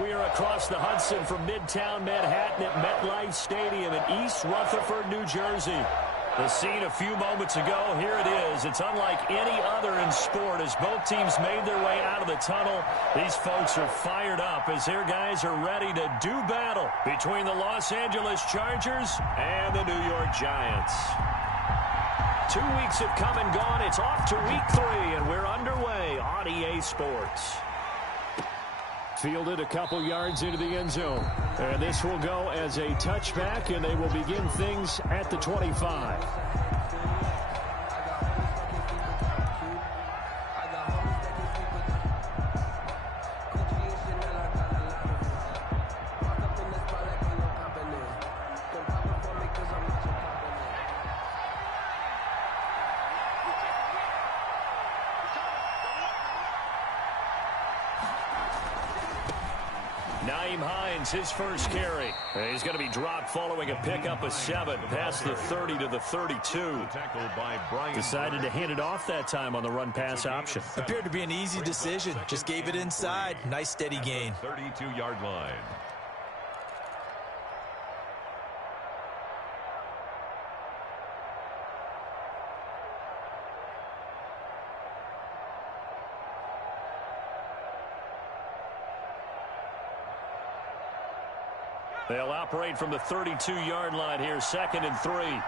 We are across the Hudson from Midtown Manhattan at MetLife Stadium in East Rutherford, New Jersey. The scene a few moments ago, here it is. It's unlike any other in sport as both teams made their way out of the tunnel. These folks are fired up as their guys are ready to do battle between the Los Angeles Chargers and the New York Giants. 2 weeks have come and gone. It's off to week 3, and we're underway on EA Sports. Fielded a couple yards into the end zone. And this will go as a touchback, and they will begin things at the 25. His first carry. He's going to be dropped following a pickup of 7 past the 30 to the 32. Decided to hand it off that time on the run-pass option. Appeared to be an easy decision. Just gave it inside. Nice steady gain. 32-yard line. They'll operate from the 32-yard line here, 2nd and 3.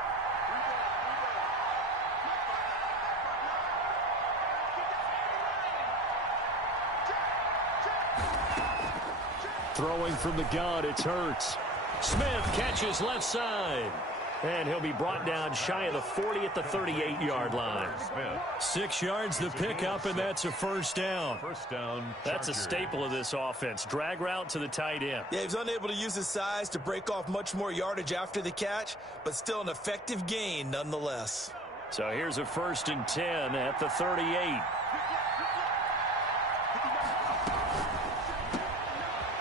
Throwing from the gun, it's Hurts. Smith catches left side. And he'll be brought down shy of the 40 at the 38-yard line. 6 yards the pickup, and that's a first down. That's a staple of this offense. Drag route to the tight end. Yeah, he was unable to use his size to break off much more yardage after the catch, but still an effective gain nonetheless. So here's a 1st and 10 at the 38.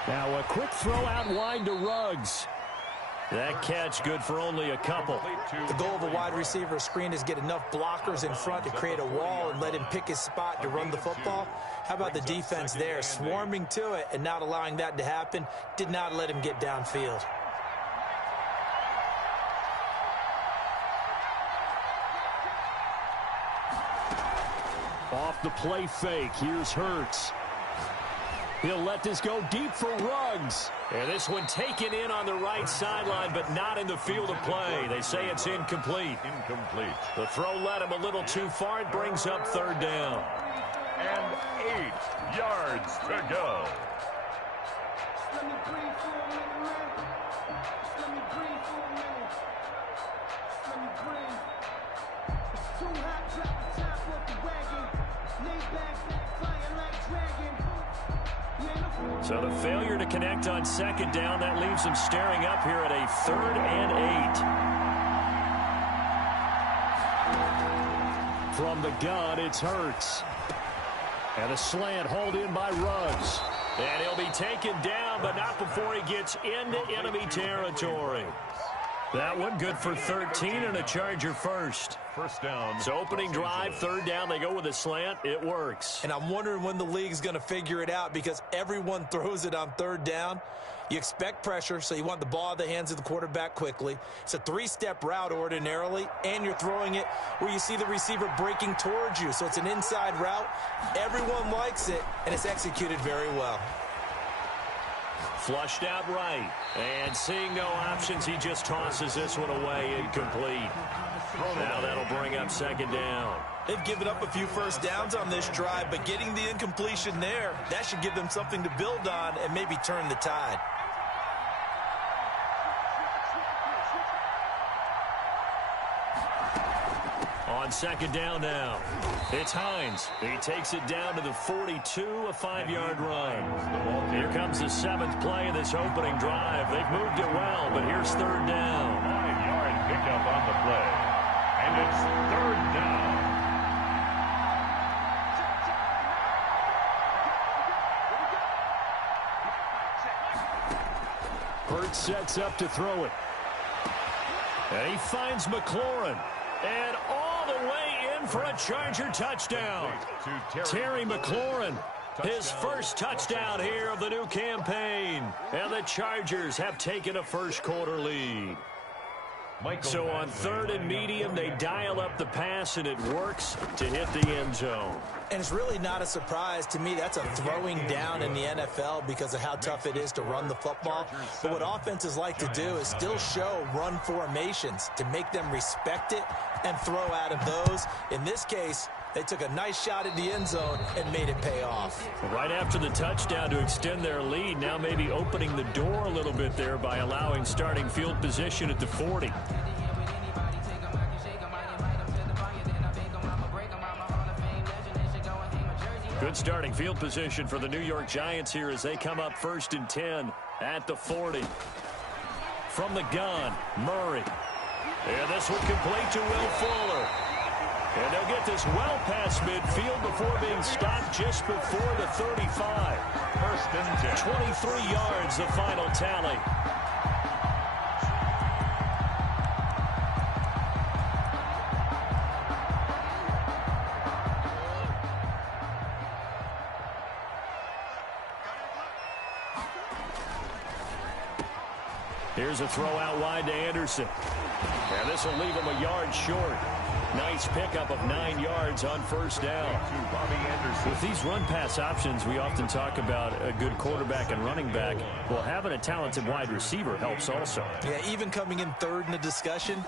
Now a quick throw out wide to Ruggs. That catch good for only a couple. The goal of a wide receiver screen is get enough blockers in front to create a wall and let him pick his spot to run the football. How about the defense there, swarming to it and not allowing that to happen? Did not let him get downfield. Off the play fake, here's Hurts. He'll let this go deep for Ruggs. And this one taken in on the right sideline, but not in the field of play. They say it's incomplete. The throw led him a little too far. It brings up 3rd down. And 8 yards to go. So the failure to connect on 2nd down, that leaves them staring up here at a 3rd and 8. From the gun, it's Hurts. And a slant hauled in by Ruggs. And he'll be taken down, but not before he gets into enemy territory. That one good for 13 and a Charger first. First down. So opening drive, 3rd down, they go with a slant. It works. And I'm wondering when the league's going to figure it out because everyone throws it on 3rd down. You expect pressure, so you want the ball in the hands of the quarterback quickly. It's a 3-step route ordinarily, and you're throwing it where you see the receiver breaking towards you. So it's an inside route. Everyone likes it, and it's executed very well. Flushed out right. And seeing no options, he just tosses this one away incomplete. Now that'll bring up 2nd down. They've given up a few first downs on this drive, but getting the incompletion there, that should give them something to build on and maybe turn the tide. On 2nd down now, it's Hines. He takes it down to the 42, a 5-yard run. Here comes the 7th play of this opening drive. They've moved it well, but here's 3rd down. 5-yard pickup on the play. And it's 3rd down. Hurts sets up to throw it. And he finds McLaurin. And all the way in for a Charger touchdown. Terry McLaurin His first touchdown here of the new campaign. And the Chargers have taken a first-quarter lead. So on 3rd and medium, they dial up the pass, and it works to hit the end zone. And it's really not a surprise to me. That's a throwing down in the NFL because of how tough it is to run the football. But what offenses like to do is still show run formations to make them respect it and throw out of those. In this case, they took a nice shot at the end zone and made it pay off. Right after the touchdown to extend their lead, now maybe opening the door a little bit there by allowing starting field position at the 40. Good starting field position for the New York Giants here as they come up 1st and 10 at the 40. From the gun, Murray. And this one complete to Will Fuller. And they'll get this well past midfield before being stopped just before the 35. 1st and 10. 23 yards, the final tally. Here's a throw out wide to Anderson. And this will leave him a yard short. Nice pickup of 9 yards on 1st down. With these run-pass options, we often talk about a good quarterback and running back. Well, having a talented wide receiver helps also. Yeah, even coming in 3rd in the discussion,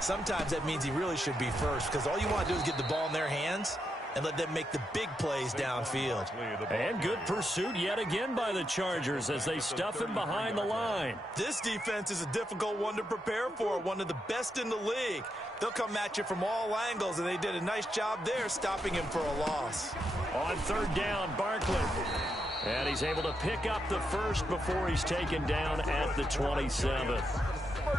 sometimes that means he really should be first because all you want to do is get the ball in their hands and let them make the big plays downfield. And good pursuit yet again by the Chargers as they stuff him behind the line. This defense is a difficult one to prepare for, one of the best in the league. They'll come at you from all angles, and they did a nice job there stopping him for a loss. On 3rd down, Barkley. And he's able to pick up the first before he's taken down at the 27.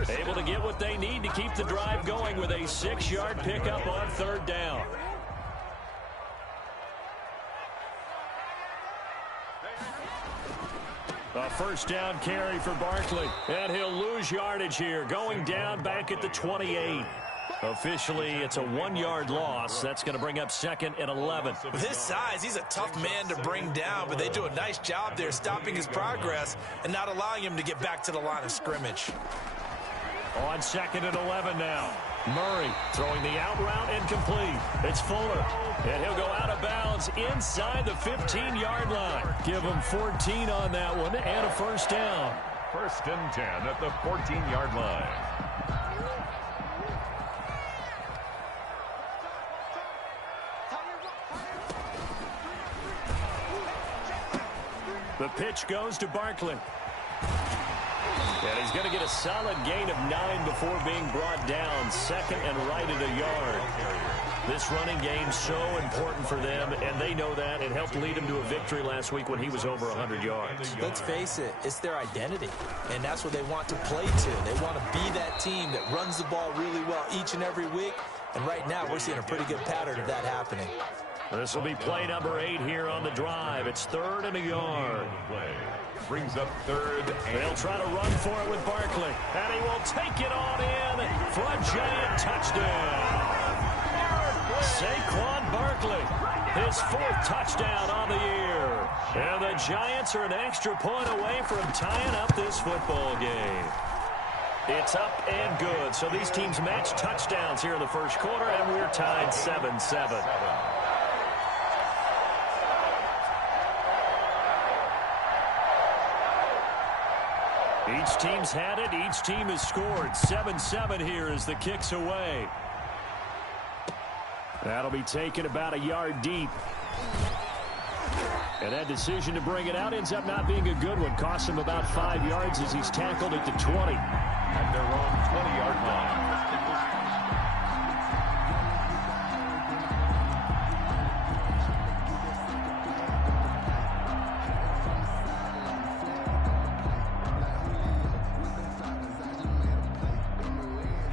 Able to get what they need to keep the drive going with a 6-yard pickup on 3rd down. A 1st down carry for Barkley. And he'll lose yardage here, going down back at the 28. Officially, it's a 1-yard loss. That's going to bring up 2nd and 11. With his size, he's a tough man to bring down, but they do a nice job there stopping his progress and not allowing him to get back to the line of scrimmage. On 2nd and 11 now. Murray throwing the out route incomplete. It's Fuller. And he'll go out of bounds inside the 15-yard line. Give him 14 on that one and a 1st down. 1st and 10 at the 14-yard line. The pitch goes to Barkley. And he's going to get a solid gain of 9 before being brought down. 2nd and right at a yard. This running game so important for them, and they know that. It helped lead them to a victory last week when he was over 100 yards. Let's face it, it's their identity, and that's what they want to play to. They want to be that team that runs the ball really well each and every week, and right now we're seeing a pretty good pattern of that happening. This will be play number 8 here on the drive. It's 3rd and a yard. Brings up 3rd. They'll try to run for it with Barkley. And he will take it on in for a giant touchdown. Saquon Barkley, his 4th touchdown on the year. And the Giants are an extra point away from tying up this football game. It's up and good. So these teams match touchdowns here in the 1st quarter, and we're tied 7-7. Each team's had it. Each team has scored. 7-7 here as the kick's away. That'll be taken about a yard deep. And that decision to bring it out ends up not being a good one. Costs him about 5 yards as he's tackled at the 20. At their own 20-yard line.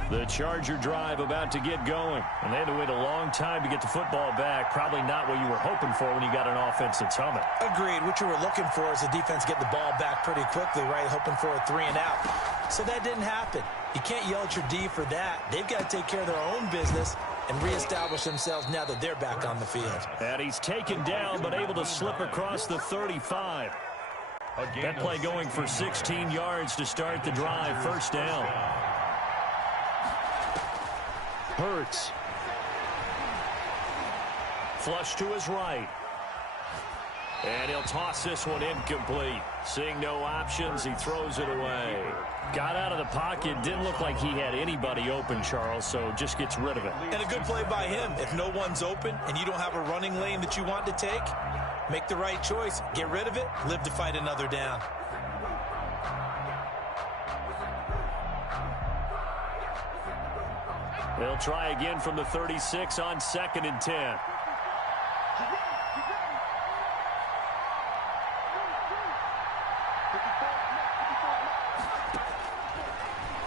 The Charger drive about to get going. And they had to wait a long time to get the football back. Probably not what you were hoping for when you got an offense that's humming. Agreed. What you were looking for is the defense get the ball back pretty quickly, right? Hoping for a 3 and out. So that didn't happen. You can't yell at your D for that. They've got to take care of their own business and reestablish themselves now that they're back on the field. And he's taken down but able to slip across the 35. That play going for 16 yards to start the drive. First down. Hurts. Flush to his right. And he'll toss this one incomplete. Seeing no options, he throws it away. Got out of the pocket. Didn't look like he had anybody open, Charles, so just gets rid of it. And a good play by him. If no one's open and you don't have a running lane that you want to take, make the right choice. Get rid of it. Live to fight another down. They'll try again from the 36 on 2nd and 10.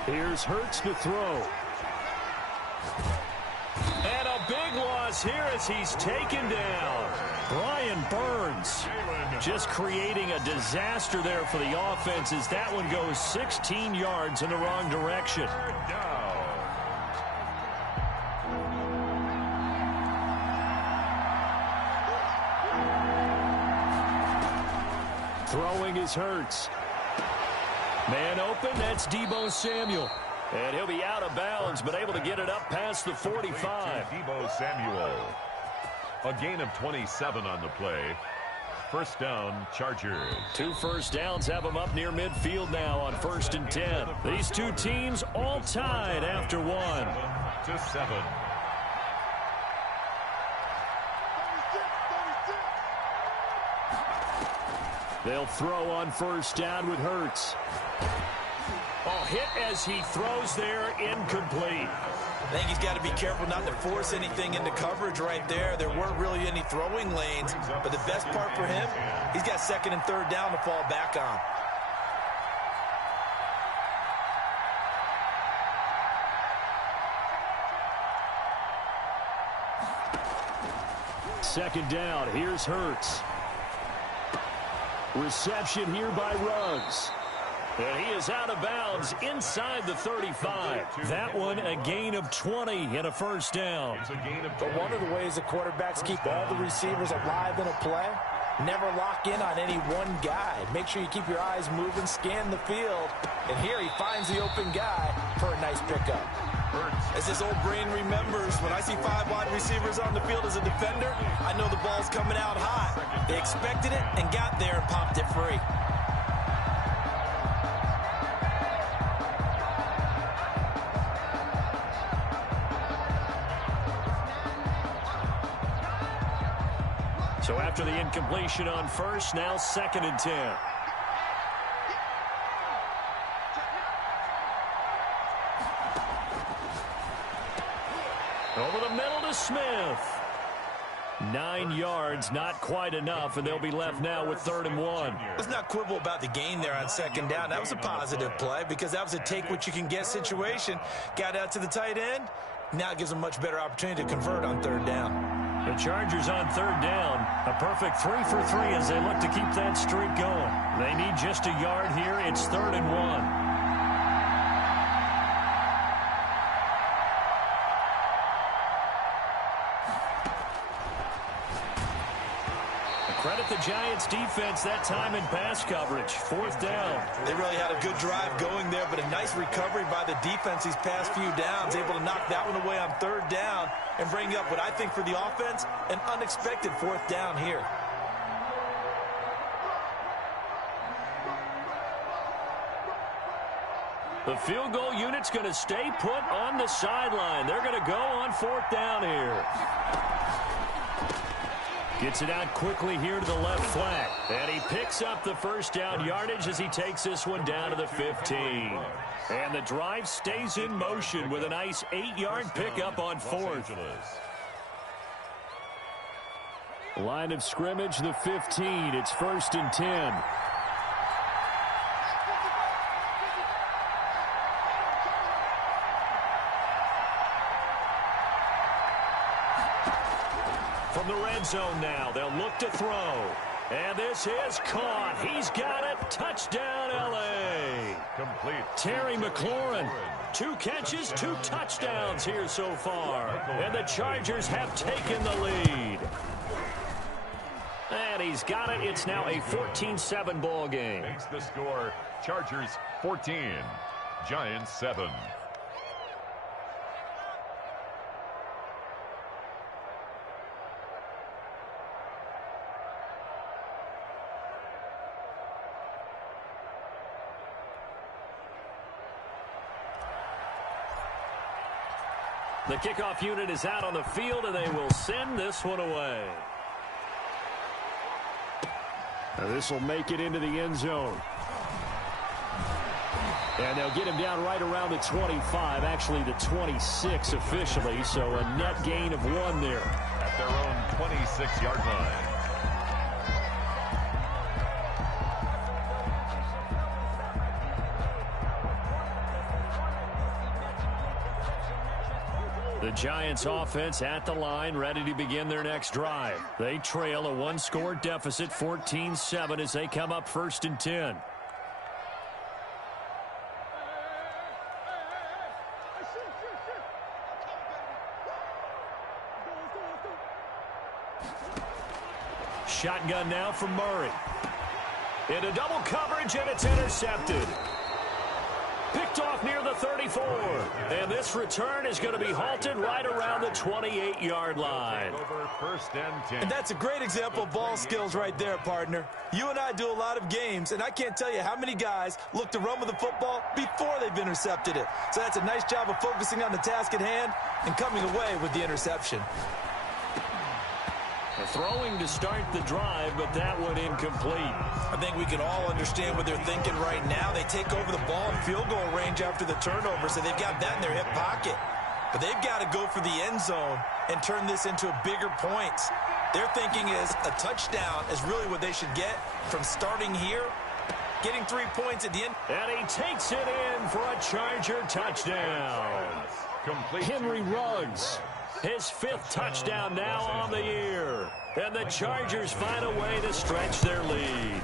Here's Hurts to throw. And a big loss here as he's taken down. Brian Burns just creating a disaster there for the offense as that one goes 16 yards in the wrong direction. Throwing is Hurts. Man open, that's Deebo Samuel. And he'll be out of bounds, but able to get it up past the 45. Deebo Samuel. A gain of 27 on the play. First down, Chargers. 2 first downs have them up near midfield now on 1st and 10. These two teams all tied after 1. 7-7. They'll throw on 1st down with Hurts. Oh, hit as he throws there, incomplete. I think he's got to be careful not to force anything into coverage right there. There weren't really any throwing lanes, but the best part for him, he's got 2nd and 3rd down to fall back on. Second down, here's Hurts. Reception here by Ruggs. And he is out of bounds inside the 35. That one a gain of 20 and a first down. But one of the ways the quarterbacks keep all the receivers alive in a play, never lock in on any one guy. Make sure you keep your eyes moving, scan the field. And here he finds the open guy for a nice pickup. As his old brain remembers, when I see 5 wide receivers on the field as a defender, I know the ball's coming out hot. They expected it and got there and popped it free. So after the incompletion on 1st, now 2nd and 10. Over the middle to Smith. 9 yards, not quite enough, and they'll be left now with 3rd and 1. Let's not quibble about the gain there on 2nd down. That was a positive play because that was a take-what-you-can-get situation. Got out to the tight end. Now it gives them a much better opportunity to convert on 3rd down. The Chargers on 3rd down. A perfect 3 for 3 as they look to keep that streak going. They need just a yard here. It's 3rd and 1. Credit the Giants defense that time in pass coverage. 4th down. They really had a good drive going there, but a nice recovery by the defense these past few downs, able to knock that one away on 3rd down and bring up what I think for the offense, an unexpected 4th down here. The field goal unit's going to stay put on the sideline. They're going to go on 4th down here. Gets it out quickly here to the left flat. And he picks up the first down yardage as he takes this one down to the 15. And the drive stays in motion with a nice 8-yard pickup on 4th. Line of scrimmage, the 15. It's 1st and 10. From the red zone now, they'll look to throw. And this is caught. He's got it. Touchdown, L.A. Complete. Terry McLaurin, 2 catches, 2 touchdowns here so far. And the Chargers have taken the lead. And he's got it. It's now a 14-7 ball game. Makes the score Chargers 14, Giants 7. The kickoff unit is out on the field, and they will send this one away. Now this will make it into the end zone. And they'll get him down right around the 25, actually the 26 officially, so a net gain of 1 there. At their own 26-yard line. The Giants offense at the line, ready to begin their next drive. They trail a 1-score deficit, 14-7, as they come up 1st and 10. Shotgun now from Murray. Into double coverage, and it's intercepted. Picked off near the 34. And this return is going to be halted right around the 28-yard line. Over 1st and 10. And that's a great example of ball skills right there, partner. You and I do a lot of games, and I can't tell you how many guys look to run with the football before they've intercepted it. So that's a nice job of focusing on the task at hand and coming away with the interception. Throwing to start the drive, but that one incomplete. I think we can all understand what they're thinking right now. They take over the ball in field goal range after the turnover, so they've got that in their hip pocket. But they've got to go for the end zone and turn this into a bigger points. Their thinking is a touchdown is really what they should get from starting here, getting 3 points at the end. And he takes it in for a Charger touchdown. Complete. Henry Ruggs. His 5th touchdown now on the year. And the Chargers find a way to stretch their lead.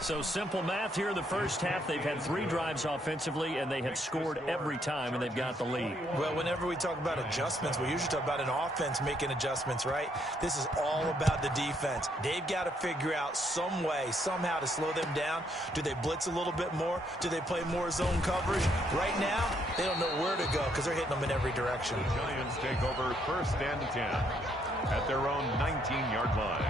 So simple math here in the first half. They've had 3 drives offensively, and they have scored every time, and they've got the lead. Well, whenever we talk about adjustments, we usually talk about an offense making adjustments, right? This is all about the defense. They've got to figure out some way, somehow to slow them down. Do they blitz a little bit more? Do they play more zone coverage? Right now, they don't know where to go because they're hitting them in every direction. The Giants take over 1st and 10 at their own 19-yard line.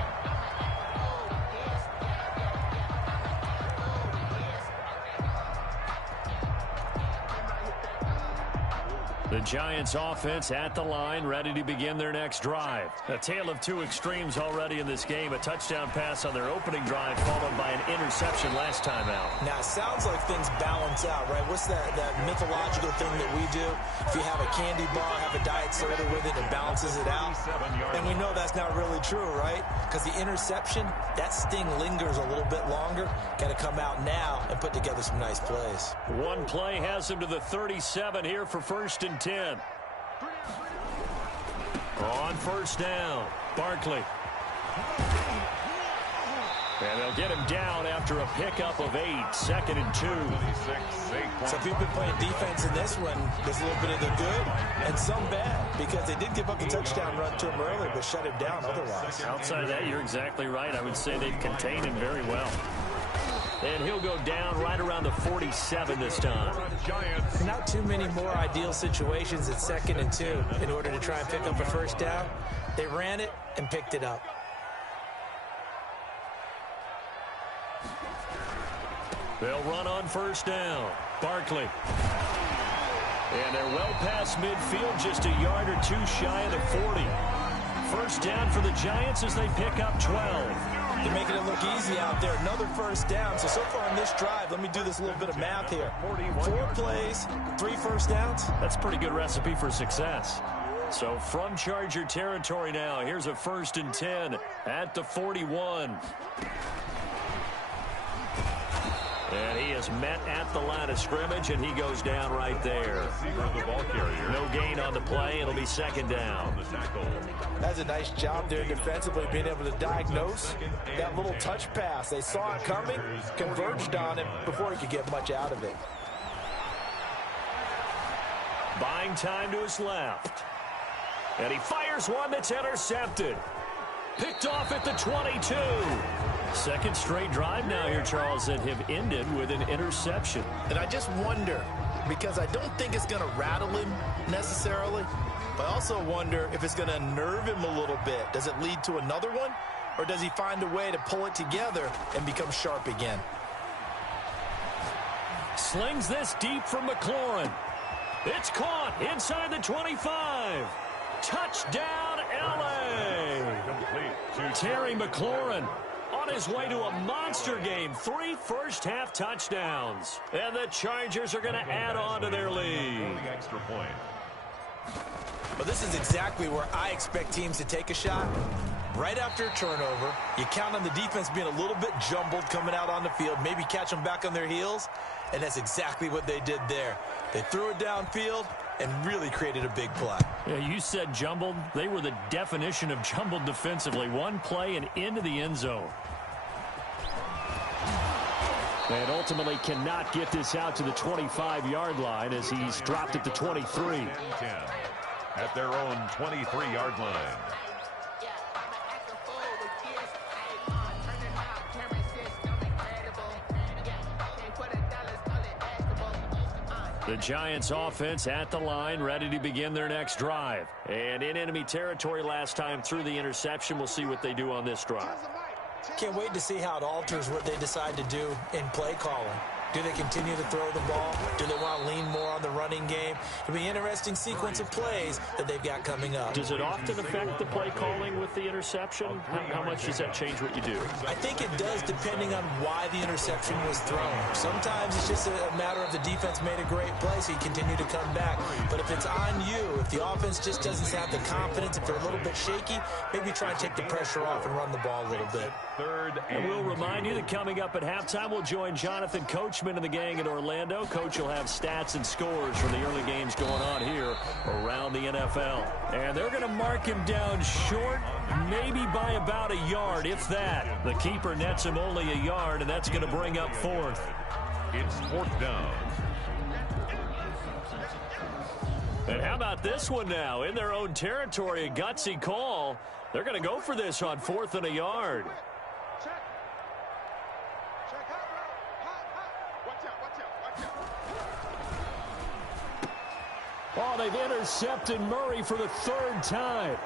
The Giants offense at the line, ready to begin their next drive. A tale of 2 extremes already in this game. A touchdown pass on their opening drive, followed by an interception last time out. Now, it sounds like things balance out, right? What's that mythological thing that we do? If you have a candy bar, have a diet soda with it, it balances it out. And we know that's not really true, right? Because the interception, that sting lingers a little bit longer. Got to come out now and put together some nice plays. One play has him to the 37 here for 1st and 10. On 1st down, Barkley. And they'll get him down after a pickup of 8, 2nd and 2. So if you've been playing defense in this one, there's a little bit of the good and some bad, because they did give up the touchdown run to him early, but shut him down otherwise. Outside of that, you're exactly right. I would say they've contained him very well. And he'll go down right around the 47 this time. Not too many more ideal situations at 2nd and 2 in order to try and pick up a 1st down. They ran it and picked it up. They'll run on 1st down. Barkley. And they're well past midfield, just a yard or 2 shy of the 40. 1st down for the Giants as they pick up 12. They're making it look easy out there. Another 1st down. So far on this drive, let me do this little bit of math here. 4 plays, 3 1st downs. That's a pretty good recipe for success. So from Charger territory now, here's a 1st and 10 at the 41. And he is met at the line of scrimmage, and he goes down right there. No gain on the play. It'll be second down. That's a nice job there defensively, being able to diagnose that little touch pass. They saw it coming, converged on him before he could get much out of it. Buying time to his left. And he fires one that's intercepted. Picked off at the 22. Second straight drive now here, Charles, that have ended with an interception. And I just wonder, because I don't think it's going to rattle him necessarily, but I also wonder if it's going to nerve him a little bit. Does it lead to another one, or does he find a way to pull it together and become sharp again? Slings this deep from McLaurin. It's caught inside the 25. Touchdown, L.A. Terry McLaurin on his way to a monster game. 3 first-half touchdowns. And the Chargers are going to add on to their lead. But this is exactly where I expect teams to take a shot. Right after a turnover, you count on the defense being a little bit jumbled coming out on the field, maybe catch them back on their heels, and that's exactly what they did there. They threw it downfield and really created a big play. Yeah, you said jumbled. They were the definition of jumbled defensively. One play and into the end zone. And ultimately cannot get this out to the 25-yard line as he's dropped at the 23. At their own 23-yard line. The Giants offense at the line, ready to begin their next drive. And in enemy territory last time through the interception. We'll see what they do on this drive. Can't wait to see how it alters what they decide to do in play calling. Do they continue to throw the ball? Do they want to lean more on the running game? It'll be an interesting sequence of plays that they've got coming up. Does it often affect the play calling with the interception? How much does that change what you do? I think it does, depending on why the interception was thrown. Sometimes it's just a matter of the defense made a great play, so you continue to come back. But if it's on you, if the offense just doesn't have the confidence, if they're a little bit shaky, maybe try and take the pressure off and run the ball a little bit. And we'll remind you that coming up at halftime, we'll join Jonathan Coachman and the gang in Orlando. Coach will have stats and scores from the early games going on here around the NFL. And they're going to mark him down short, maybe by about a yard, if that. The keeper nets him only a yard, and that's going to bring up fourth. It's fourth down. And how about this one now? In their own territory, a gutsy call. They're going to go for this on 4th and a yard. Oh, they've intercepted Murray for the 3rd time.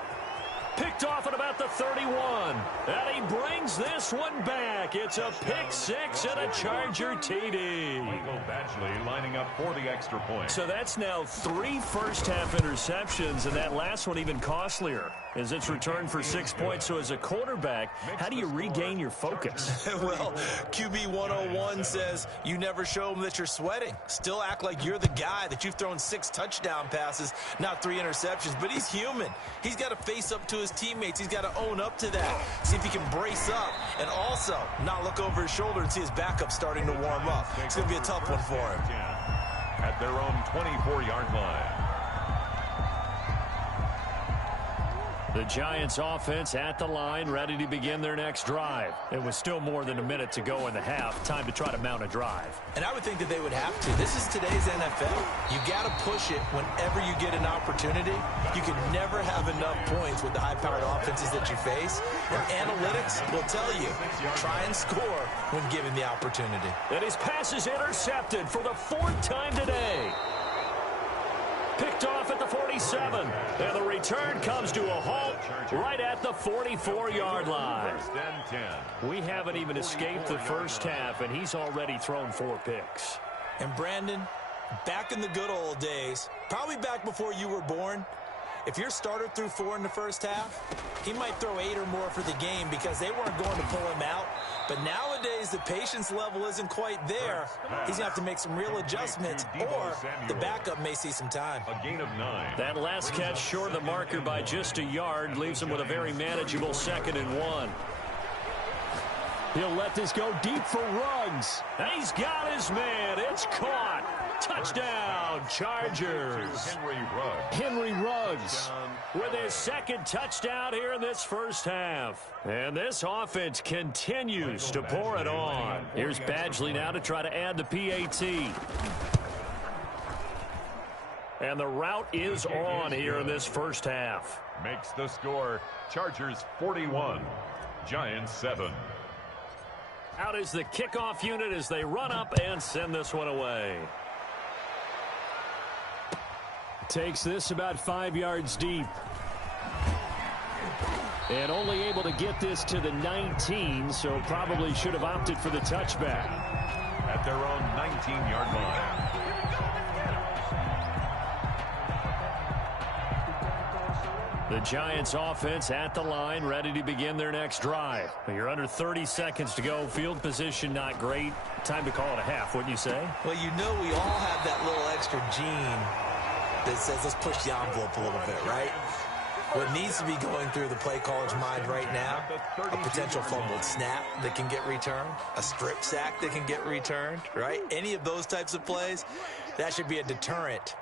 Picked off at about the 31. And he brings this one back. It's a pick 6 and a Charger TD. Michael Badgley lining up for the extra point. So that's now 3 first-half interceptions, and that last one even costlier as it's returned for 6 points. So as a quarterback, how do you regain your focus? Well, QB 101 says you never show them that you're sweating. Still act like you're the guy, that you've thrown 6 touchdown passes, not 3 interceptions. But he's human. He's got to face up to his teammates. He's got to own up to that. See if he can brace up and also not look over his shoulder and see his backup starting to warm up. It's going to be a tough one for him. At their own 24-yard line. The Giants offense at the line, ready to begin their next drive. It was still more than a minute to go in the half. Time to try to mount a drive. And I would think that they would have to. This is today's NFL. You got to push it whenever you get an opportunity. You can never have enough points with the high-powered offenses that you face. And analytics will tell you, try and score when given the opportunity. And his pass is intercepted for the 4th time today. Picked off at the 47. And the return comes to a halt right at the 44-yard line. We haven't even escaped the first half, and he's already thrown 4 picks. And Brandon, back in the good old days, probably back before you were born, if your starter threw 4 in the first half, he might throw 8 or more for the game because they weren't going to pull him out. But nowadays, the patience level isn't quite there. He's going to have to make some real adjustments, or the backup may see some time. A gain of 9. That last catch short of the marker by just a yard leaves him with a very manageable 2nd and 1. He'll let this go deep for Ruggs. And he's got his man. It's caught. Touchdown, Chargers. Henry Ruggs with his second touchdown here in this first half. And this offense continues to pour it on. Here's Badgley now to try to add the PAT. And the route is on here in this first half. Makes the score Chargers 41, Giants 7. Out is the kickoff unit as they run up and send this one away. Takes this about 5 yards deep. And only able to get this to the 19, so probably should have opted for the touchback. At their own 19-yard line. The Giants offense at the line, ready to begin their next drive. You're under 30 seconds to go. Field position not great. Time to call it a half, wouldn't you say? Well, you know we all have that little extra gene that says let's push the envelope a little bit, right? What needs to be going through the play caller's mind right now, a potential fumbled snap that can get returned, a strip sack that can get returned, right? Any of those types of plays, that should be a deterrent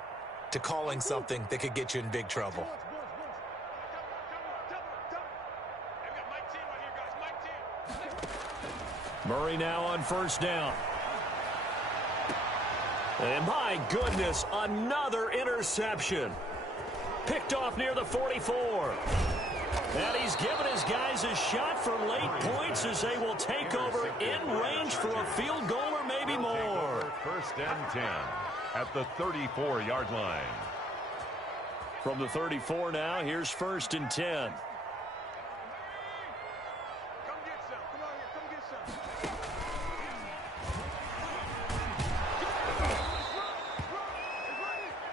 to calling something that could get you in big trouble. Murray now on first down. And my goodness, another interception. Picked off near the 44. And he's given his guys a shot for late points as they will take over in range for a field goal or maybe more. First and 10 at the 34-yard line. From the 34 now, here's first and 10.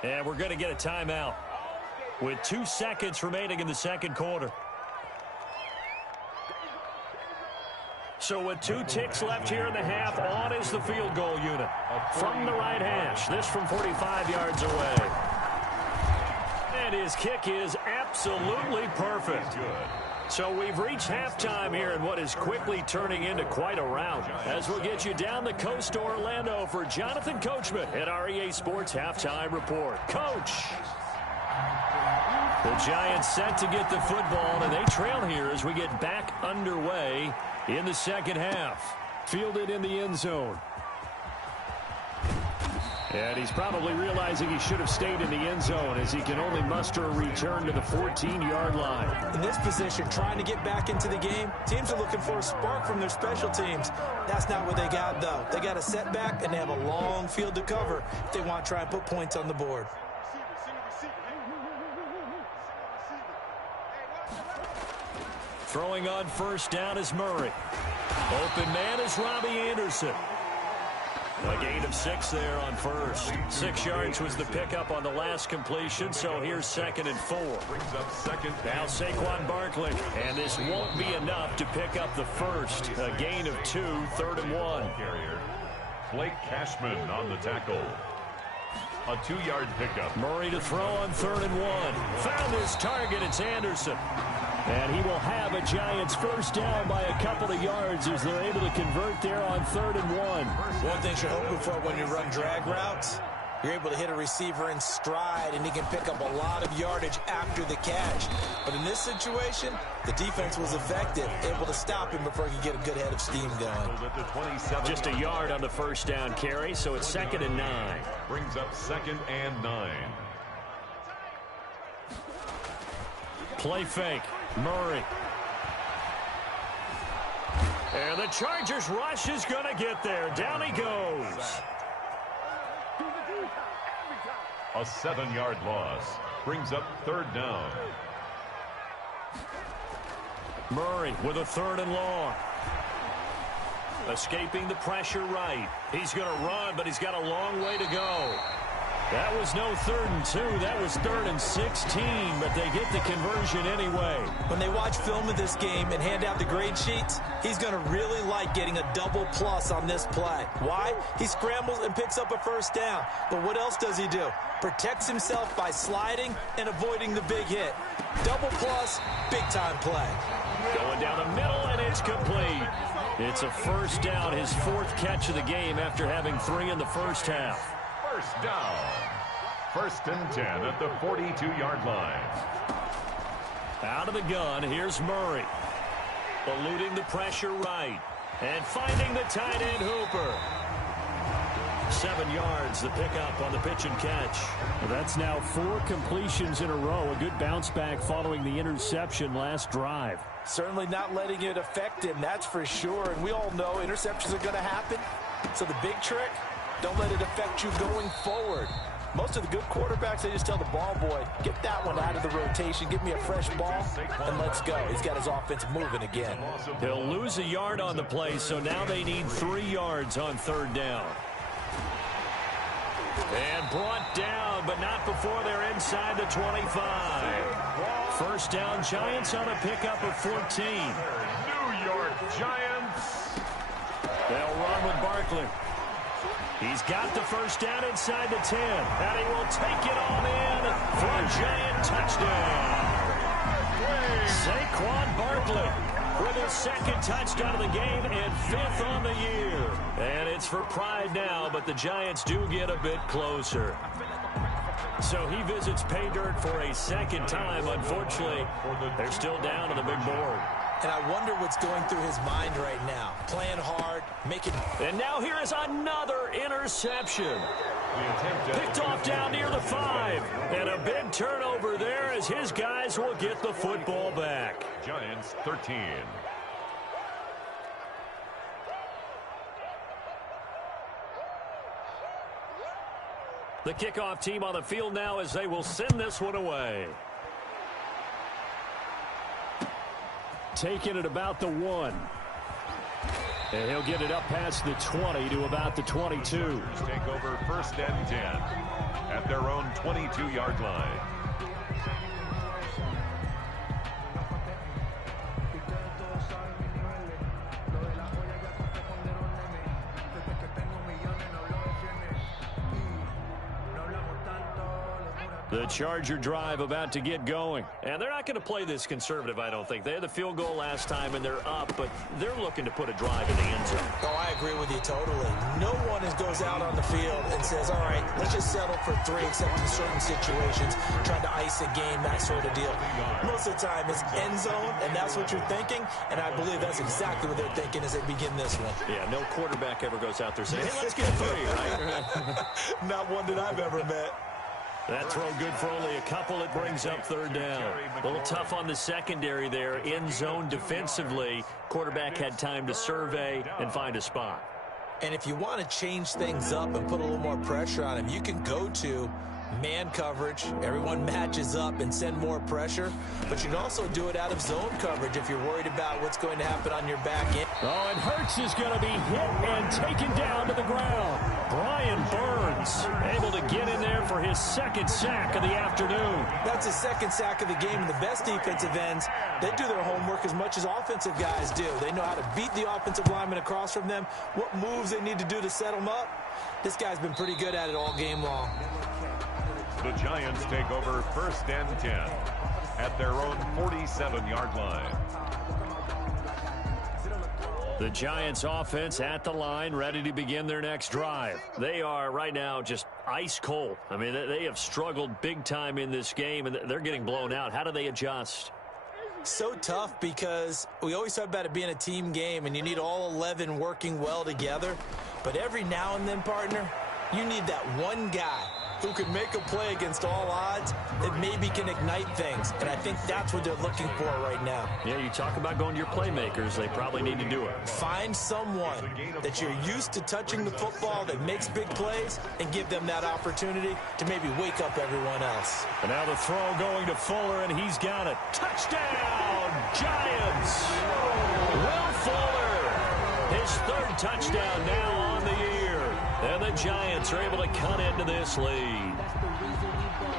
And we're going to get a timeout with 2 seconds remaining in the second quarter. So with 2 ticks left here in the half, on is the field goal unit. From the right hash, this from 45 yards away. And his kick is absolutely perfect. So we've reached halftime here in what is quickly turning into quite a rout. As we'll get you down the coast to Orlando for Jonathan Coachman at our EA Sports Halftime Report. Coach! The Giants set to get the football, and they trail here as we get back underway in the second half. Fielded in the end zone. And he's probably realizing he should have stayed in the end zone as he can only muster a return to the 14-yard line. In this position, trying to get back into the game, teams are looking for a spark from their special teams. That's not what they got, though. They got a setback, and they have a long field to cover if they want to try and put points on the board. Throwing on first down is Murray. Open man is Robbie Anderson. A gain of 6 there on first. 6 yards was the pickup on the last completion, so here's second and 4. Brings up second. Now Saquon Barkley, and this won't be enough to pick up the first. A gain of 2, third and 1. Carrier Blake Cashman on the tackle. A 2-yard pickup. Murray to throw on third and 1. Found his target, it's Anderson. And he will have a Giants first down by a couple of yards as they're able to convert there on third and 1. One thing you're hoping for when you run drag routes, you're able to hit a receiver in stride, and he can pick up a lot of yardage after the catch. But in this situation, the defense was effective, able to stop him before he could get a good head of steam going. Just a yard on the first down carry, so it's second and 9. Brings up second and 9. Play fake. Murray. And the Chargers rush is going to get there. Down he goes. A 7-yard loss. Brings up third down. Murray with a third and long. Escaping the pressure right. He's going to run, but he's got a long way to go. That was no third and 2. That was third and 16, but they get the conversion anyway. When they watch film of this game and hand out the grade sheets, he's going to really like getting a double plus on this play. Why? He scrambles and picks up a first down. But what else does he do? Protects himself by sliding and avoiding the big hit. Double plus, big time play. Going down the middle, and it's complete. It's a first down, his 4th catch of the game after having 3 in the first half. First down. 1st and 10 at the 42-yard line. Out of the gun, here's Murray. Eluding the pressure right. And finding the tight end Hooper. 7 yards, the pickup on the pitch and catch. Well, that's now 4 completions in a row. A good bounce back following the interception last drive. Certainly not letting it affect him, that's for sure. And we all know interceptions are going to happen. So the big trick, don't let it affect you going forward. Most of the good quarterbacks, they just tell the ball boy, get that one out of the rotation, give me a fresh ball, and let's go. He's got his offense moving again. He'll lose a yard on the play, so now they need 3 yards on 3rd down. And brought down, but not before they're inside the 25. First down, Giants on a pickup of 14. New York Giants. They'll run with Barkley. He's got the first down inside the 10. And he will take it on in for a Giant touchdown. Saquon Barkley with his 2nd touchdown of the game and 5th on the year. And it's for pride now, but the Giants do get a bit closer. So he visits pay dirt for a 2nd time. Unfortunately, they're still down on the big board. And I wonder what's going through his mind right now. Playing hard, making... And now here is another interception. Picked off down near the 5. And a big turnover there as his guys will get the football back. Giants 13. The kickoff team on the field now as they will send this one away. Taking it about the 1. And he'll get it up past the 20 to about the 22. Take over 1st and 10 at their own 22-yard line. The Charger drive about to get going. And they're not going to play this conservative, I don't think. They had the field goal last time, and they're up, but they're looking to put a drive in the end zone. Oh, I agree with you totally. No one goes out on the field and says, all right, let's just settle for 3, except in certain situations, trying to ice a game, that sort of deal. Most of the time, it's end zone, and that's what you're thinking, and I believe that's exactly what they're thinking as they begin this one. Yeah, no quarterback ever goes out there saying, hey, let's get 3, right? Not one that I've ever met. That throw good for only a couple. It brings up 3rd down. A little tough on the secondary there. In zone defensively. Quarterback had time to survey and find a spot. And if you want to change things up and put a little more pressure on him, you can go to man coverage. Everyone matches up and send more pressure. But you can also do it out of zone coverage if you're worried about what's going to happen on your back end. Oh, and Hurts is going to be hit and taken down to the ground. Brian Burns able to get in there for his 2nd sack of the afternoon. That's his 2nd sack of the game. And the best defensive ends, they do their homework as much as offensive guys do. They know how to beat the offensive lineman across from them, what moves they need to do to set them up. This guy's been pretty good at it all game long. The Giants take over 1st and 10 at their own 47-yard line. The Giants offense at the line, ready to begin their next drive. They are right now just ice cold. I mean, they have struggled big time in this game, and they're getting blown out. How do they adjust? So tough because we always talk about it being a team game, and you need all 11 working well together. But every now and then, partner, you need that one guy who can make a play against all odds that maybe can ignite things. And I think that's what they're looking for right now. Yeah, you talk about going to your playmakers. They probably need to do it. Find someone that you're used to touching the football that makes big plays and give them that opportunity to maybe wake up everyone else. And now the throw going to Fuller, and he's got it. Touchdown, Giants! Will Fuller, his 3rd touchdown now on the year. And the Giants are able to cut into this lead.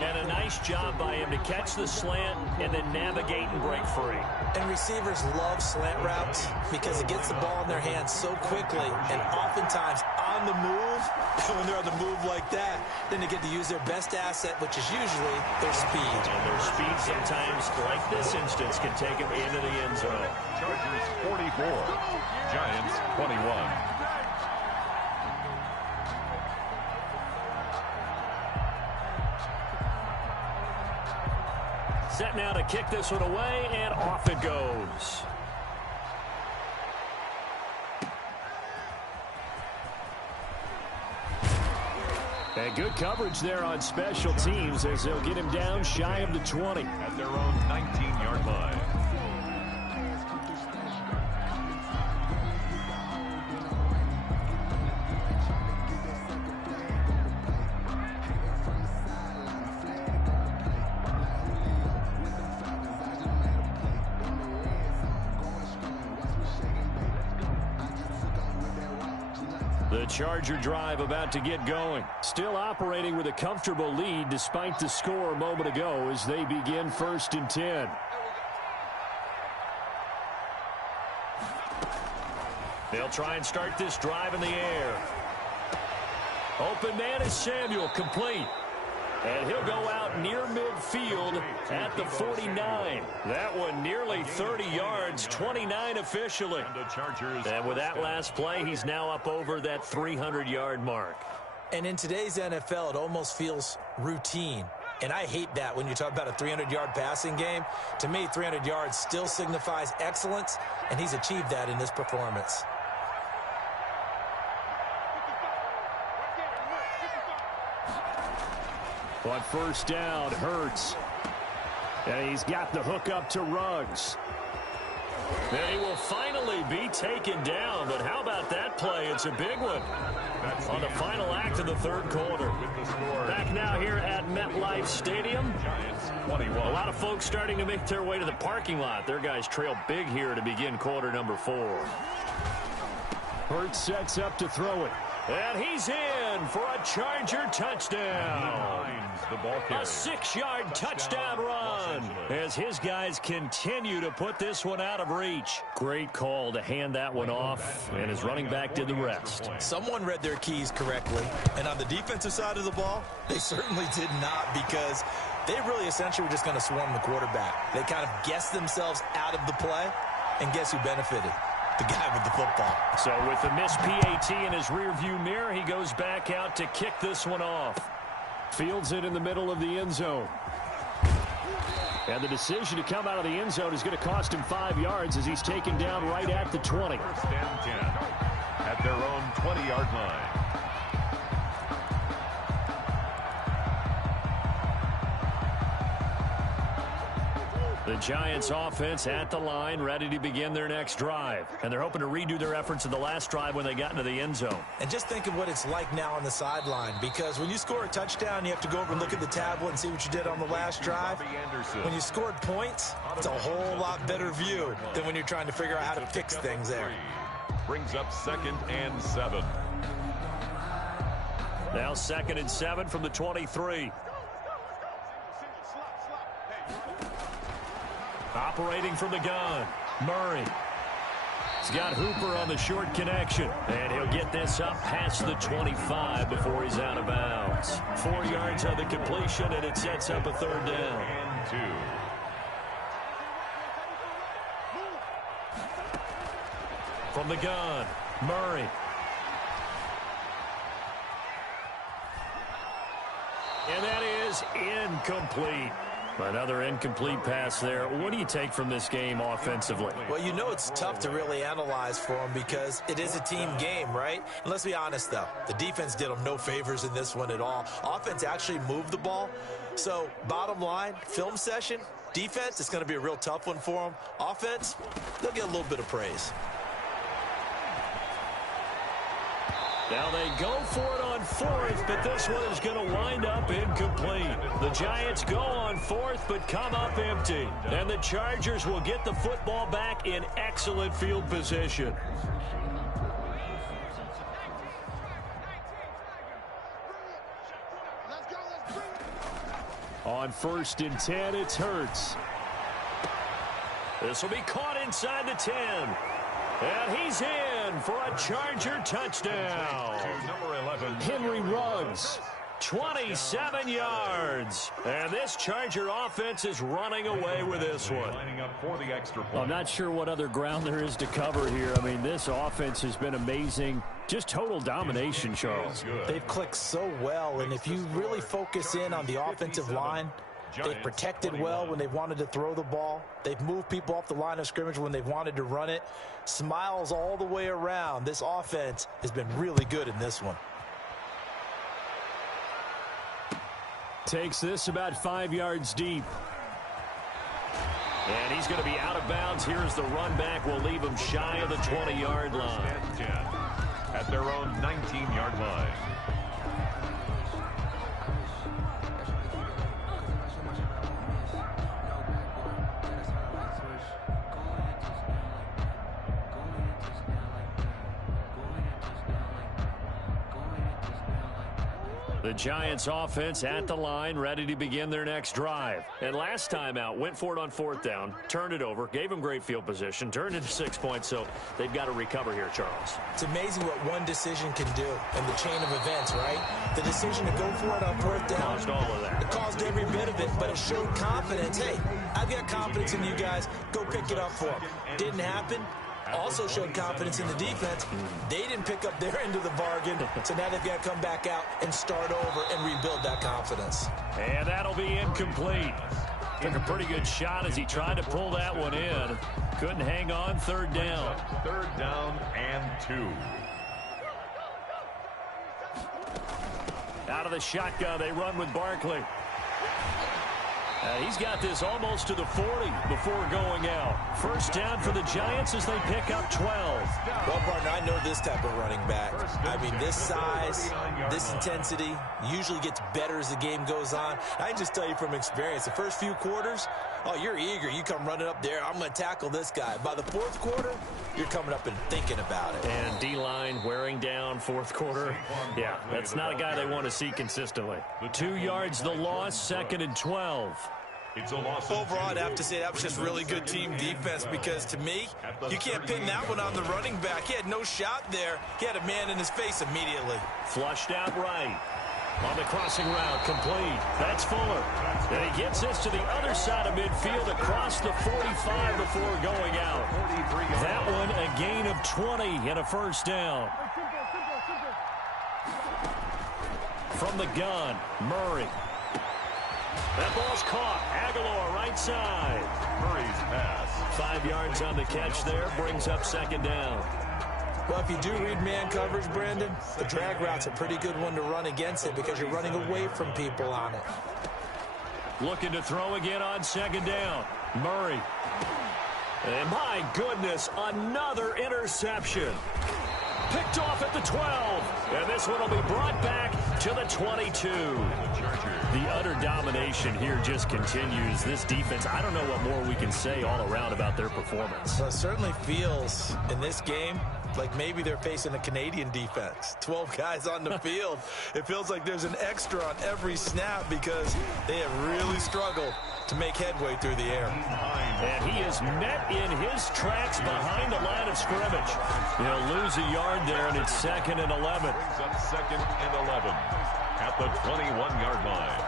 And a nice job by him to catch the slant and then navigate and break free. And receivers love slant routes because it gets the ball in their hands so quickly and oftentimes on on the move, and when they're on the move like that, then they get to use their best asset, which is usually their speed. And their speed sometimes, like this instance, can take them into the end zone. Chargers 44, Giants 21. Set now to kick this one away, and off it goes. And good coverage there on special teams as they'll get him down shy of the 20. At their own 19-yard line. The Charger drive about to get going. Still operating with a comfortable lead despite the score a moment ago as they begin 1st and 10. They'll try and start this drive in the air. Open man is Samuel, complete. And he'll go out near midfield at the 49. That one nearly 30 yards, 29 officially. And with that last play, he's now up over that 300-yard mark. And in today's NFL, it almost feels routine. And I hate that when you talk about a 300-yard passing game. To me, 300 yards still signifies excellence, and he's achieved that in this performance. On 1st down, Hurts. And he's got the hook up to Ruggs. And he will finally be taken down, but how about that play? It's a big one on the final act of the 3rd quarter. Back now here at MetLife Stadium. A lot of folks starting to make their way to the parking lot. Their guys trail big here to begin quarter number 4. Hurts sets up to throw it. And he's in for a Charger touchdown. A 6-yard touchdown run as his guys continue to put this one out of reach. Great call to hand that one off, and his running back did the rest. Someone read their keys correctly, and on the defensive side of the ball, they certainly did not, because they really essentially were just going to swarm the quarterback. They kind of guessed themselves out of the play, and guess who benefited? The guy with the football. So with the missed PAT in his rearview mirror, he goes back out to kick this one off. Fields it in the middle of the end zone. And the decision to come out of the end zone is going to cost him 5 yards as he's taken down right at the 20. 1st and 10 at their own 20-yard line. The Giants offense at the line, ready to begin their next drive. And they're hoping to redo their efforts in the last drive when they got into the end zone. And just think of what it's like now on the sideline, because when you score a touchdown, you have to go over and look at the tablet and see what you did on the last drive. When you scored points, it's a whole lot better view than when you're trying to figure out how to fix things there. Brings up 2nd and 7. Now 2nd and 7 from the 23. Operating from the gun, Murray. He's got Hooper on the short connection. And he'll get this up past the 25 before he's out of bounds. 4 yards on the completion, and it sets up a 3rd down. And 2. From the gun, Murray. And that is incomplete. Another incomplete pass there. What do you take from this game offensively? Well, you know it's tough to really analyze for them because it is a team game, right? And let's be honest, though. The defense did them no favors in this one at all. Offense actually moved the ball. So, bottom line, film session, defense, it's going to be a real tough one for them. Offense, they'll get a little bit of praise. Now they go for it on 4th, but this one is going to wind up incomplete. The Giants go on 4th, but come up empty. And the Chargers will get the football back in excellent field position. On 1st and 10, it's Hurts. This will be caught inside the 10. And he's in run for a Charger touchdown. Number 11. Henry Ruggs, 27 yards. And this Charger offense is running away with this one. Lining up for the extra point. I'm not sure what other ground there is to cover here. I mean, this offense has been amazing. Just total domination, Charles. They've clicked so well, and if you really focus in on the offensive line, they've protected well when they've wanted to throw the ball. They've moved people off the line of scrimmage when they've wanted to run it. Smiles all the way around. This offense has been really good in this one. Takes this about 5 yards deep. And he's going to be out of bounds. Here's the run back. We'll leave him shy of the 20-yard line. 10 at their own 19-yard line. The Giants offense at the line, ready to begin their next drive. And last time out, went for it on 4th down, turned it over, gave them great field position, turned into 6 points, so they've got to recover here, Charles. It's amazing what one decision can do in the chain of events, right? The decision to go for it on 4th down. Caused all of that. It caused every bit of it, but it showed confidence. Hey, I've got confidence in you guys. Go pick it up for them. Didn't happen. Also showed confidence in the defense. They didn't pick up their end of the bargain, so now they've got to come back out and start over and rebuild that confidence. And that'll be incomplete. Took a pretty good shot as he tried to pull that one in. Couldn't hang on. 3rd down. 3rd down and 2. Out of the shotgun, they run with Barkley. He's got this almost to the 40 before going out. 1st down for the Giants as they pick up 12. Well, partner, I know this type of running back. I mean, this size, this intensity usually gets better as the game goes on. I can just tell you from experience, the first few quarters, oh, you're eager. You come running up there, I'm going to tackle this guy. By the 4th quarter, you're coming up and thinking about it. And D-line wearing down 4th quarter. Yeah, that's not a guy they want to see consistently. 2 yards the loss, 2nd and 12. It's a loss. Overall, I'd have to say that was just really good team defense because, to me, you can't pin that one on the running back. He had no shot there. He had a man in his face immediately. Flushed out right. On the crossing route, complete. That's Fuller. And he gets this to the other side of midfield across the 45 before going out. That one a gain of 20 and a 1st down. From the gun, Murray. That ball's caught. Aguilar right side. Murray's pass. 5 yards on the catch there. Brings up 2nd down. Well, if you do read man coverage, Brandon, the drag route's a pretty good one to run against it because you're running away from people on it. Looking to throw again on 2nd down. Murray. And my goodness, another interception. Picked off at the 12. And this one will be brought back to the 22. The utter domination here just continues. This defense, I don't know what more we can say all around about their performance. Well, it certainly feels in this game like maybe they're facing a Canadian defense. 12 guys on the field. It feels like there's an extra on every snap because they have really struggled to make headway through the air. And he is met in his tracks behind the line of scrimmage. He'll lose a yard there, and it's 2nd and 11. Brings up 2nd and 11 at the 21-yard line.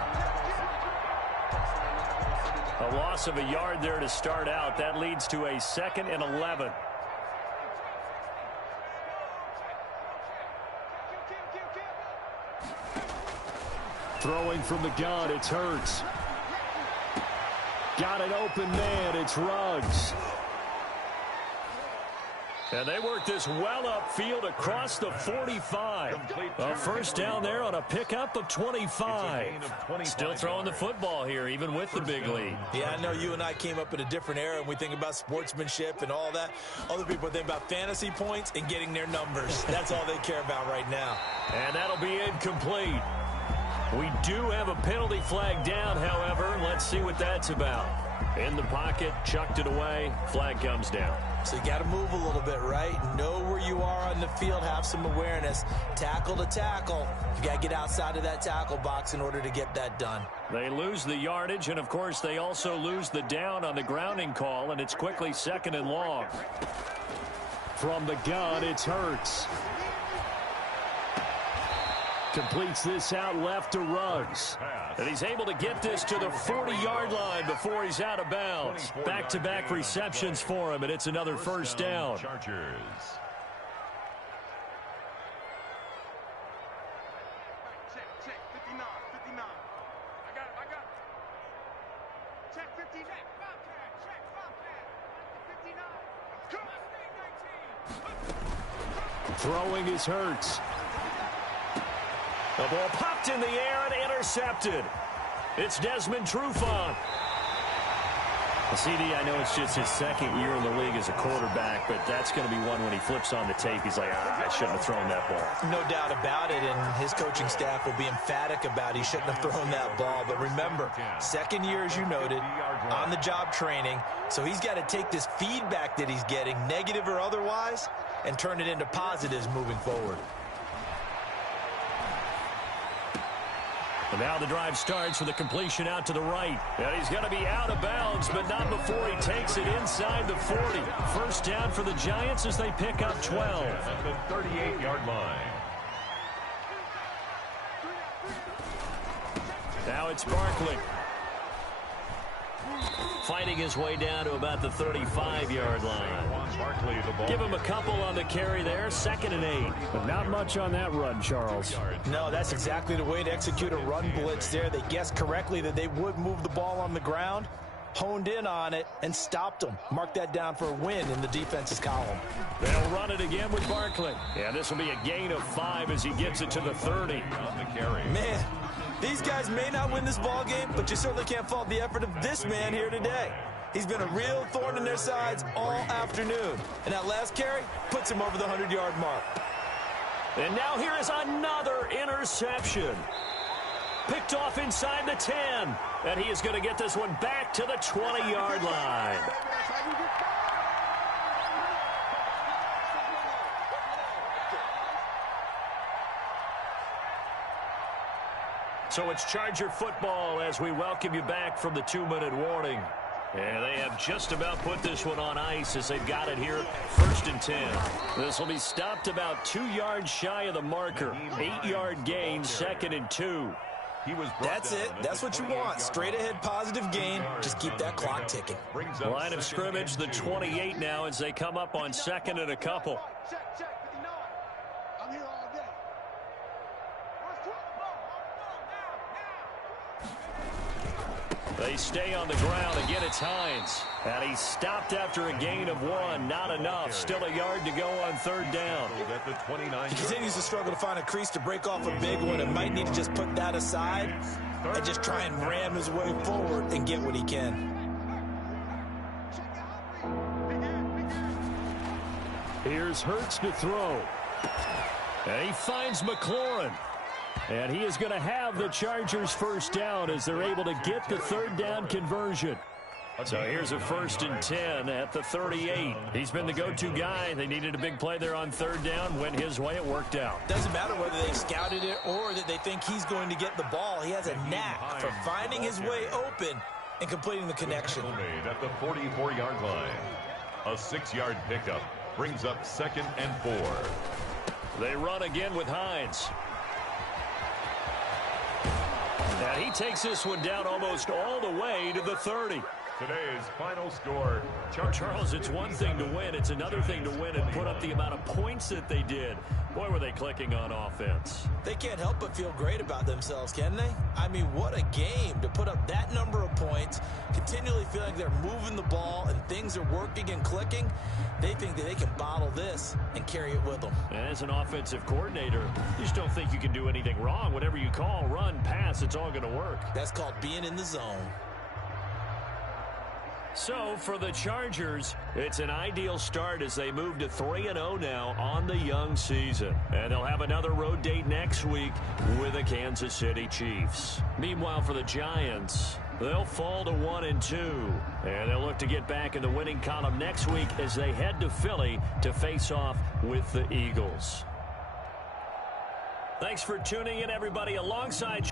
A loss of a yard there to start out. That leads to a 2nd and 11. Throwing from the gun, it's Hurts. Got an open man, it's Ruggs. And they work this well upfield across the 45. A 1st down there on a pickup of 25. Still throwing the football here, even with the big lead. Yeah, I know you and I came up in a different era, and we think about sportsmanship and all that. Other people think about fantasy points and getting their numbers. That's all they care about right now. And that'll be incomplete. We do have a penalty flag down, however. Let's see what that's about. In the pocket, chucked it away, flag comes down. So you got to move a little bit, right? Know where you are on the field, have some awareness. Tackle to tackle. You got to get outside of that tackle box in order to get that done. They lose the yardage, and of course they also lose the down on the grounding call, and it's quickly 2nd and long. From the gun, it's Hurts. Completes this out left to Ruggs. And he's able to get this to the 40-yard line before he's out of bounds. Back-to-back receptions for him, and it's another first down. Chargers. Check, 59. I got it. Check 59. Check Bobcat. 59. Throwing is Hurts. The ball popped in the air and intercepted. It's Desmond Trufant. CD, I know it's just his second year in the league as a quarterback, but that's going to be one when he flips on the tape, he's like, I shouldn't have thrown that ball. No doubt about it, and his coaching staff will be emphatic about he shouldn't have thrown that ball. But remember, second year, as you noted, on-the-job training, so he's got to take this feedback that he's getting, negative or otherwise, and turn it into positives moving forward. And now the drive starts with a completion out to the right. And he's going to be out of bounds, but not before he takes it inside the 40. First down for the Giants as they pick up 12. At the 38-yard line. Now it's Barkley. Fighting his way down to about the 35-yard line. Barkley, the ball. Give him a couple on the carry there, 2nd and 8. But not much on that run, Charles. No, that's exactly the way to execute a run blitz there. They guessed correctly that they would move the ball on the ground, honed in on it, and stopped them. Mark that down for a win in the defense's column. They'll run it again with Barkley. Yeah, this will be a gain of 5 as he gets it to the 30. On the carry. Man, these guys may not win this ball game, but you certainly can't fault the effort of this man here today. He's been a real thorn in their sides all afternoon. And that last carry puts him over the 100-yard mark. And now here is another interception. Picked off inside the 10. And he is going to get this one back to the 20-yard line. So it's Charger football as we welcome you back from the 2-minute warning. And they have just about put this one on ice as they've got it here, 1st and 10. This will be stopped about 2 yards shy of the marker. 8-yard gain, 2nd and 2. That's it. That's what you want. Straight ahead positive gain. Just keep that clock ticking. Line of scrimmage, the 28 now as they come up on 2nd and a couple. Check 59. I'm here all day. They stay on the ground. Again, it's Hines. And he's stopped after a gain of 1. Not enough. Still a yard to go on 3rd down. At the 29. He continues to struggle to find a crease to break off a big one and might need to just put that aside and just try and ram his way forward and get what he can. Here's Hurts to throw. And he finds McLaurin. And he is going to have the Chargers first down as they're able to get the 3rd down conversion. So here's a 1st and 10 at the 38. He's been the go-to guy. They needed a big play there on 3rd down. Went his way. It worked out. Doesn't matter whether they scouted it or that they think he's going to get the ball. He has a knack for finding his way open and completing the connection. Made at the 44-yard line. A 6-yard pickup brings up 2nd and 4. They run again with Hines. And he takes this one down almost all the way to the 30. Today's final score. Charles, it's one thing to win. It's another thing to win and put up the amount of points that they did. Boy, were they clicking on offense. They can't help but feel great about themselves, can they? I mean, what a game to put up that number of points, continually feeling they're moving the ball and things are working and clicking. They think that they can bottle this and carry it with them. And as an offensive coordinator, you just don't think you can do anything wrong. Whatever you call, run, pass, it's all going to work. That's called being in the zone. So for the Chargers, it's an ideal start as they move to 3-0 now on the young season. And they'll have another road date next week with the Kansas City Chiefs. Meanwhile, for the Giants, they'll fall to 1-2. And they'll look to get back in the winning column next week as they head to Philly to face off with the Eagles. Thanks for tuning in, everybody, alongside